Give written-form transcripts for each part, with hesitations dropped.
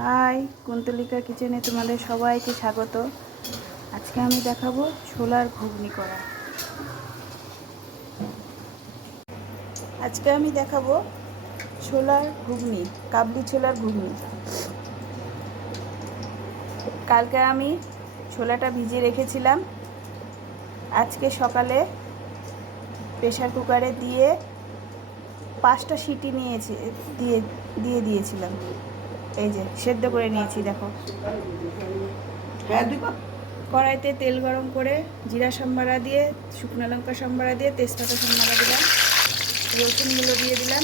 High, Kuntalika কিচেনে তোমাদের সবাইকে স্বাগত। আজকে আমি দেখাবো ছোলার ঘুগনি করা। আজকে আমি দেখাবো ছোলার ঘুগনি, কাবলি ছোলার ঘুগনি। কালকে আমি ছোলাটা ভিজিয়ে রেখেছিলাম। আজকে সকালে প্রেসার কুকারে দিয়ে 5টা সিটি নিয়েছি, দিয়েছিলাম। এই যে সেদ্ধ করে নিয়েছি, দেখো। কড়াইতে তেল গরম করে জিরা সম্বারা দিয়ে, শুকনো লঙ্কা সম্বারা দিয়ে, তেজপাতা সম্বারা দিলাম, রসুনগুলো দিয়ে দিলাম,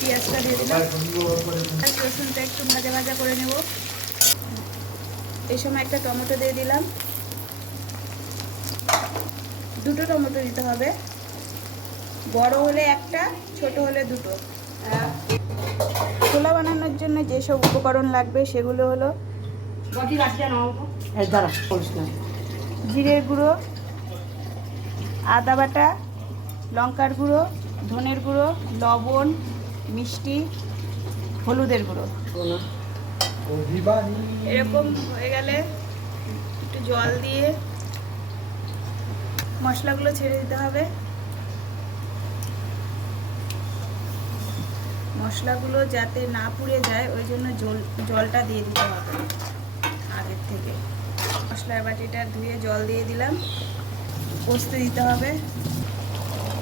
পেঁয়াজটা দিয়ে দিলাম, রসুনটা একটু ভাজা ভাজা করে নেব। এই সময় একটা টমেটো দিয়ে দিলাম, 2টো টমেটো দিতে হবে, বড় হলে একটা, ছোট হলে 2টো। ছোলা বানানোর জন্য যেসব উপকরণ লাগবে সেগুলো হলো জিরের গুঁড়ো, আদা বাটা, লঙ্কার গুঁড়ো, ধনের গুঁড়ো, লবণ, মিষ্টি, হলুদের গুঁড়ো। এরকম হয়ে গেলে একটু জল দিয়ে মশলাগুলো ছেড়ে দিতে হবে। মশলাগুলো যাতে না পুড়ে যায় ওই জন্য জলটা দিয়ে দিতে হবে আগের থেকে। মশলার বাটিটা ধুয়ে জল দিয়ে দিলাম, কষতে দিতে হবে,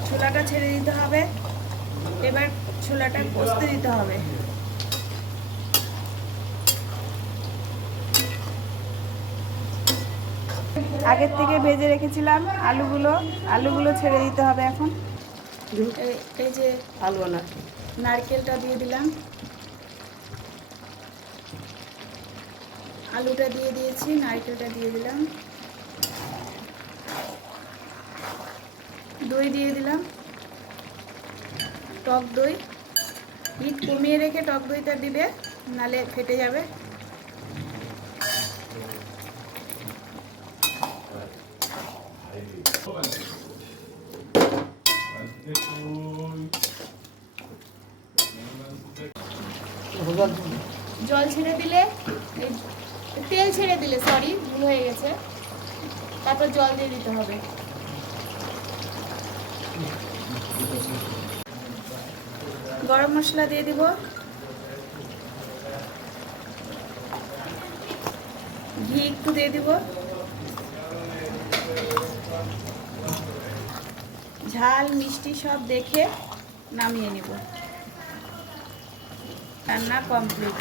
ছোলাটা ছেড়ে দিতে হবে। এবার ছোলাটা কষতে দিতে হবে। আগের থেকে ভেজে রেখেছিলাম আলুগুলো ছেড়ে দিতে হবে এখন। এই যে নারকেলটা দিয়ে দিলাম, আলুটা দিয়ে দিয়েছি, নারকেলটা দিয়ে দিলাম, দই দিয়ে দিলাম, টক দই। হিট কমিয়ে রেখে টক দইটা দিবে, নালে ফেটে যাবে। জল ছেড়ে দিলে, তেল ছেড়ে দিলে, সরি ভুল হয়ে গেছে, তারপর জল দিয়ে দিতে হবে। গরম মশলা দিয়ে দিব, ঘি একটু দিয়ে দিব, ঝাল মিষ্টি সব দেখে নামিয়ে নিব। রান্না কমপ্লিট।